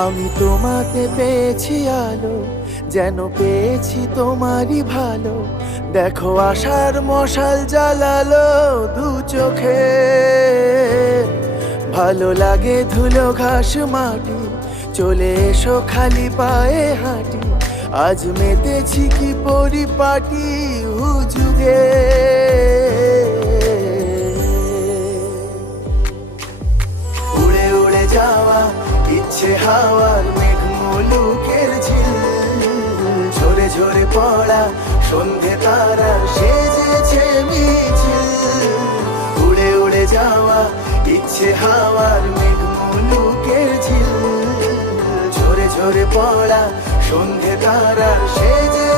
আমি তোমাকে পেয়েছি আলো, যেন পেয়েছি তোমারই ভালো। দেখো আশার মশাল জ্বালালো দু চোখে। ভালো লাগে ধুলো ঘাস মাটি, চলে এসো খালি পায়ে হাঁটি। আজ মেতেছি কি পরিপাটি হুজুগে। উড়ে উড়ে যাওয়া ইচ্ছে হাওয়ার মেঘ মুলুকের ঝিল, ঝরে ঝরে পড়া সন্ধে তারা সেজেছে মিছিল। উড়ে উড়ে যাওয়া ইচ্ছে হাওয়ার মেঘ মুলুকের ঝিল, ঝরে ঝরে পড়া সন্ধে তারা সেজে